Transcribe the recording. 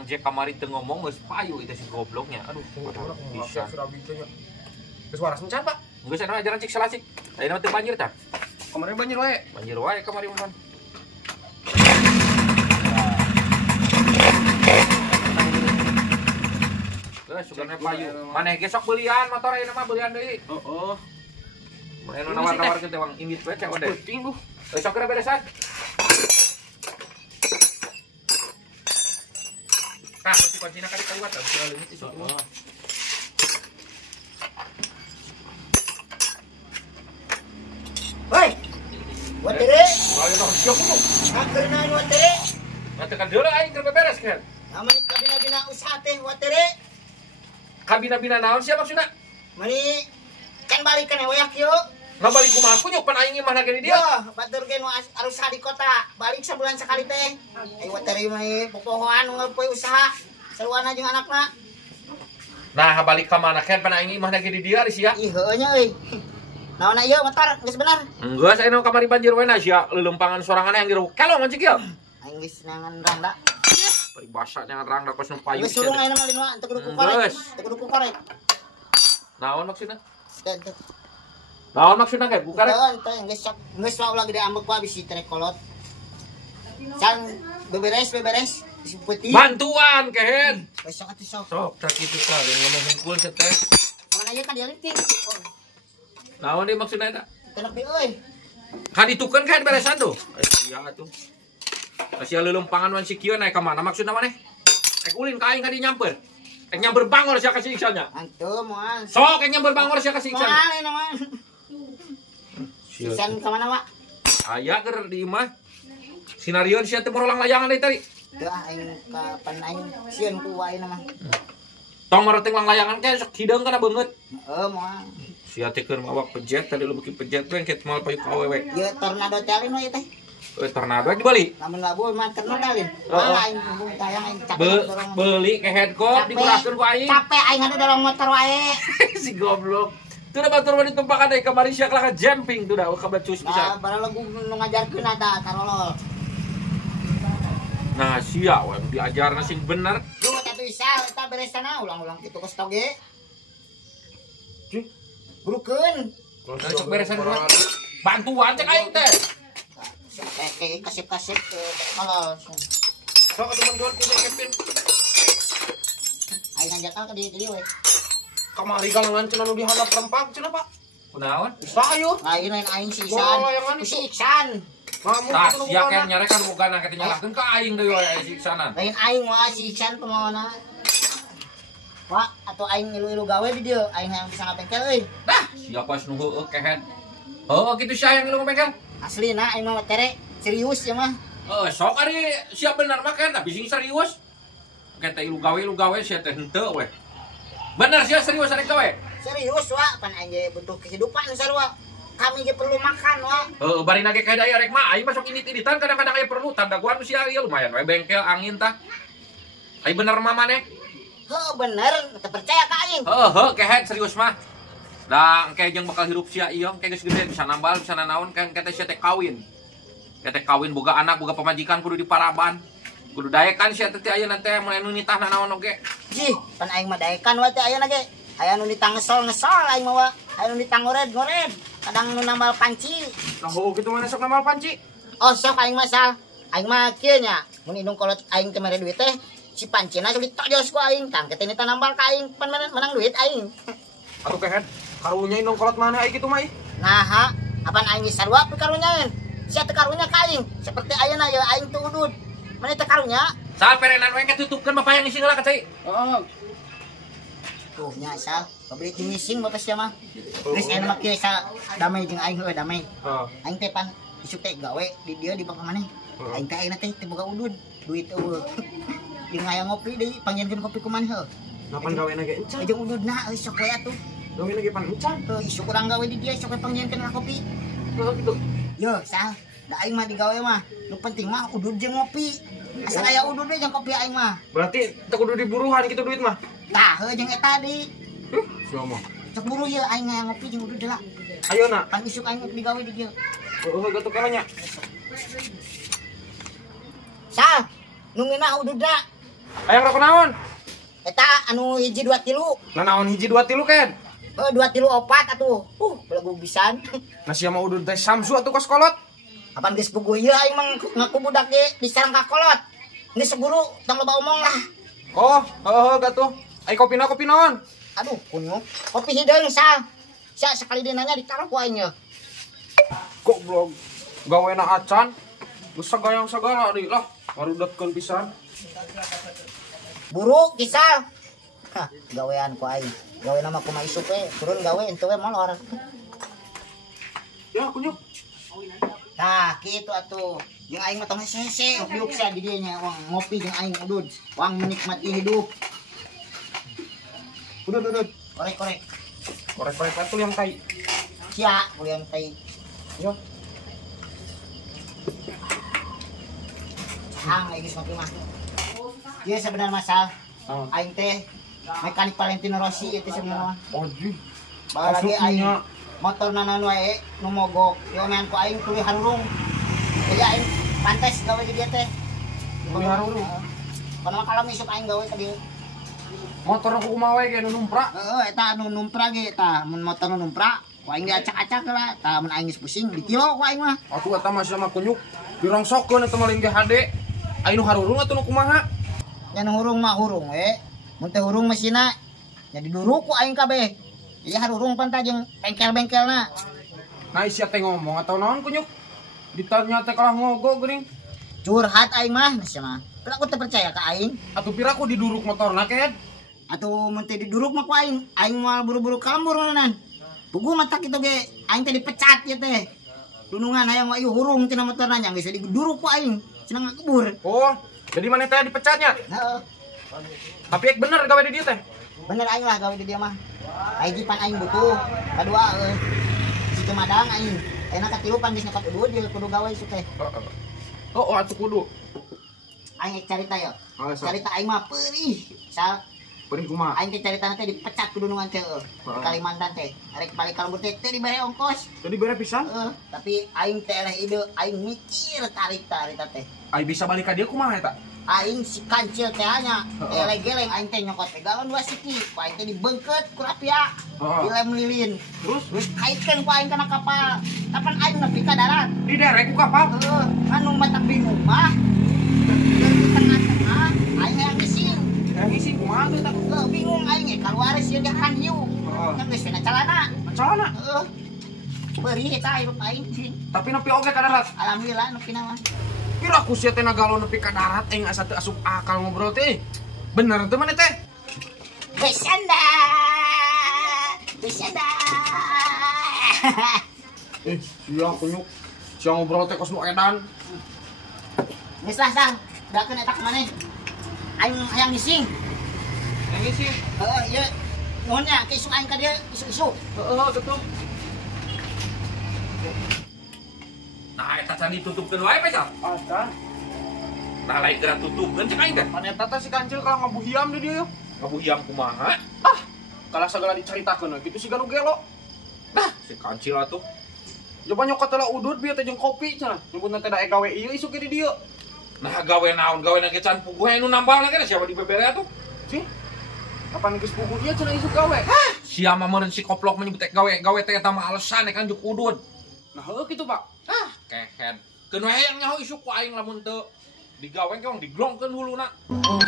Kang Jack kamari teu ngomong geus payu itu si gobloknya. Aduh, bisa. Geus waras encan, Pak. Geus cenah ajaran cik salasik. Ayeuna teu banjir tah. Kemarin banjir wae. Banjir wae kamari mah. Sugarnya payu. Maneh ge sok beulian motor ayeuna mah beulian deui. Oh. Mun nawar-nawar teh Bang Inggit we cek ode. Penting lu. Sok kira beresan. Tah kunci-kuncina ka dikaliwat da leungit isu. Hoi. Watere. Ayo noh siap ku. Akeurna watere. Ngatekan deuleu aing keur beberes kan. Namanya kabina-bina usaha teh watere. Kabina-bina naon sia maksudna? Mani kan balikan wayak yuk. Ngabalik kumaha aku nyupan aing mah nageni dia. Yo, batur ge nu arus di kota. Balik sabulan sekali teh. Ai watere mah popohoan ngeupeui usaha. Saluana jeung anakna. Nah, balik ka mana kan pan aing mah nageni dia di sia. Ih heuh nya euy. Naonna ieu motor geus bener. Geus aya nu kamari banjir we na sia leuleumpangan sorangan yang diru. Kelong anjing kieu. Aing geus nangan rangda. Peribahasa jangan rangda kos nu payu. Geus surung ayeuna mah linu teu kudu kukorek. Teu kudu kukorek. Naon maksudna? Teu Naon maksudna ge bukarek? teu geus ulah gede ambek ku abis trek kolot. Can beberes putih. Bantuan kehen. Besok atuh sok. Sok tak kitu ka ngomong hungkul teh. Mana ieu kan dia leutik. Naon deui maksudna eta? Teu nepi euy. Ka ditukeun kan beresan tuh. Sia atuh. Sia leuleumpangan wan si kieu naik ka mana maksudna maneh? Ek ulin ka aing ka dinyamper. Ek nyamper bangor sia ka siksanya. Antum moal. Sok ek nyamper bangor sia ka siksanya. Moal ini mah. Sisan ka mana, Mak? Aya keur di imah. Sinarion sia teu morolang layangan deui tadi. Teu aing kapan aing sieun ku wae mah. Tong mareteng lang layangan ke sok hideung kana beungeut. Heeh moal. Sia teh keur awak pejet tadi lu beuki pejet we ket moal payu ka awewe. Ieu tornado calin we teh. Tornado di Bali. Lamun labu mah tornado calin. Malah aing bung tayang aing capek dorong. Beli ke headco dikuraskeun ku aing. Capek aing anu dorong motor wae. Si goblok. Tuh da batur mah ditumpakan deui kamari sia ka jumping tuh da ka bacus Nah, bisa. bara lagu nu ngajarkeun eta tarolol. Nah, sia we diajarna sing bener. Lu mah tatu isa eta beresana ulang-ulang kitu geus toge. Burukeun. Sok beresan kurang. Bantuan cek aing teh. Kayak kasip-kasip kalau Sok atuh bantuan ku Kevin. aing ngajakal ke dieu we. Kamari galengan cenah nu dihandap rempang cenah, Pak. Kunaon? Sayu. Lain aing si Iksan. Layangan Si Iksan. Mamun Tah kitu sia kan nyarekan bugana kata nyalahkeun ka aing deui we siksanan. Lain aing mah si Iksan pemona. Wah, atau aing ilu-ilu gawe di dieu, aing yang bisa ngapengkel euy. Dah, siapa nu heueuh kehen. Heueuh kitu sia yang lu ngomongkeun. Aslina aing mah tere serius ya mah. Sok ari siap bener mah kan tapi sing serius. Kata ilu gawe sia teh henteu we. Bener sia serius ari gawe. Serius wa, pan aing ge butuh kehidupan sarua. Kami ge perlu makan wa. Bari nage kayak daya rek mah aing masuk init-initan kadang-kadang aya perlu tanda gua sia ieu lumayan we bengkel angin tah. Ai bener mah maneh. Heuh bener, teu percaya ka aing. Heuh kehet serius mah. Da engke jeung bakal hirup sia ieu engke geus gede bisa nambal bisa nanaon kan kata sia teh kawin. Kata kawin boga anak boga pamajikan kudu diparaban. Kudu daekan sia teh ayeuna teh mulai nu nitah nanaon oge. Jih, pan aing mah daekan wa teh ayeuna ge. Aya nu ditang ngesol aing mah wa. Aya nu ditang ngored. Kadang nu nambal panci. Nah, kitu mana sok namal panci. Oh, sok aing mah sal. Aing mah kieu nya, mun indung kolot aing teh mere duit teh, si pancina sok ditojos ku aing. Tang teh nita nambal ka aing pan menang duit aing. Atuh kehet. Karunya indung kolot mana ai kitu mah. Nah, ha, apan aing geus sarua pi karunyaeun. Sia teu karunya ka aing. Seperti ayeuna ye aing teu udud. Mane teu karunya. Sal perenan we ketutupkeun mah payang ising heula ka cai. Heeh. Tuh nya sal, pabrik mising bapak sia mah. Geus aya mah kieu sa damai jeung aing heuh damai. Heeh. Aing teh pan isuk teh gawe di dieu di bapa maneh. Aing teh ayeuna teh boga udud, duit eueuh. Jeung aya ngopi deui, panggieunkeun kopi ku maneh heuh. Napan gawena ge encan. Jeung ududna euy sok we atuh. Gawena ge pan encan. Heuh isuk urang gawe di dieu sok we panggieunkeun ka kopi. Heeh kitu. Yo, sal. Da aing mah digawe mah. Nu penting mah udud jeung ngopi. Asal aya udud we jeung kopi aing mah. Berarti teu kudu diburuhan kitu duit mah. Tah, heuh jeung eta deui. Sia mah. Cek buru ye aing aya ngopi jeung udud heula. Ayeuna. Pan isuk aing digawe di dieu. Heeh gatuh kalanya. Sal, nungguina ududna. Ayang rok naon? Eta anu hiji 2 tilu. Nanaon hiji 2 tilu Ken? 2 tilu 4 atuh. Belagu pisan. Nah sia mah udud teh Samsu atuh ka sekolot. Apaan geus puguh ieu aing mah ngaku budak ge disarang ka kolot. Geus guru tong loba omong lah. Oh, heuh gatuh. Ai kopi naon? Aduh, kunyuk. Kopi hideung sal. Sia sakali dinanya ditaruh ku aing ye. Goblok. Gawena acan. Geus sagayang sagala deui lah. Harudetkeun pisan. Buru kisal. Hah, gawean ku aing. Gaweana mah kumaha isuk we, turun gawe ente we molor. Ya kunyuk. Nah, kitu atuh. Jeung aing mah tong hese diuk sia di dieu nya ngopi jeung aing udud. Wang menikmati hidup. Udud. Korek. Korek-korek atuh yang tai. Sia, kuliah teh. Ya. Hang lagi ngopi mah. Ieu sebenarnya masal. Aing teh mekanik Valentino Rossi itu sebenarnya. Anjing. Bae lagi aing motor nanan wae nu mogok. Yo mean ku aing tuluy harurung. Jadi aing pantes gawe di dieu teh. Tuluy harurung. Pernah kalau isuk aing gawe ka dieu. Motor aku kumaha we ge nu numpra. Heeh, eta nu numpra ge eta, mun motor nu numpra, ku aing diacak-acak lah. Tah mun aing geus pusing ditilo ku aing mah. Atuh eta mah sama kunyuk. Dirongsokeun eta mah lain ge HD. Ai nu harurung atuh nu kumaha? Nya nu hurung mah hurung we. Mun teh hurung mesinna jadi duru ku aing kabeh. Ieu harurung pantah jeung bengkel-bengkelna. Nah isi teh ngomong atau naon kunyuk? Ditanya teh kalah ngogo geuning. Curhat aing mah sia mah. Kalau aku teu percaya ka aing. Atuh pira ku diduruk motorna Ken? Atuh mun teh diduruk mah ku aing moal buru-buru kalembur nanan. Puguh mata kitu ge aing teh dipecat ieu teh. Dunungan hayang wa ieu hurung tina motorna nya geus diduruk ku aing. Cenah ngakebur. Oh, jadi mana teh dipecatnya? Heeh. Tapi ek bener gawe di dieu teh. Bener aing lah gawe di dia mah. Aing pan aing butuh. Kadua si kemadang aing. Enak katilupan geus nyokot udud dia kudu gawe isu teh. Oh, atuh kudu. Aing carita yo. Asa. Carita aing mah peurih. Sal Perih kumaha? aing teh caritana teh dipecat ku dunungan teh di Kalimantan teh. Arek balik kalembur teh dibere ongkos. Jadi beres pisan? Tapi aing teh eleh ide aing mikir tarik teh. Ai bisa balik ka dieu kumaha eta? Aing si kancil teh nya eleh-geleng aing teh nyokot teh galon 2 siki. Ku aing teh dibeungkeut ku rapia. Dilem lilin. Terus Kaitkeun ku aing kana kapal. Kapan aing nepi ka darat? di derek ku kapal. Anu mata bingung mah. Di tengah-tengah aing hayang ngising. Yang isi kumaha tuh eta? Bingung aing ge kaluares ieu jahan hiu. Kan geus cenah calana. Calana. Beurih eta hirup aing. Tapi nepi oge ka darat. Alhamdulillah nepi na mah. Kira aku sia teh nagalo nepi ka darat aing asa teu asup akal ngobrol teh. Bener teh mana teh? Bersanda. Sia kunyuk. Sia ngobrol teh kos nu edan. Geus lah sang. Dakeun eta ka maneh. Aing hayang ngising. Yang isi. Heeh, ieu nuhun nya ke isuk aing ka dieu isu-isu. Heeh, betul. Nah, eta can ditutupkeun wae pesal. Acan. Nah, lain geura tutupkeun cek aing teh. Paneta teh si kancil kalau ngabuhiam di dieu. Ngabuhiam kumaha? Kalau segala dicaritakeun gitu si ganu gelo. Dah, si kancil atuh. Coba nyokot teh udud bieu teh jeung kopi cenah. Nyebutna teh da gawe ieu isuk di dieu. Nah, gawe naon? Gawe na gecan puguh anu nambal lagi siapa di bebere atuh? Sih. Kapan geus puguh ieu cenah isuk gawe? Sia mah meureun si koplok menyebut gawe teh eta mah alesan kan juk udud. Nah, heuh kitu, Pak. Kehead. Keun wae yang nyaho isuk ku aing lamun teu digawe ke diglongkeun huluna. Oh.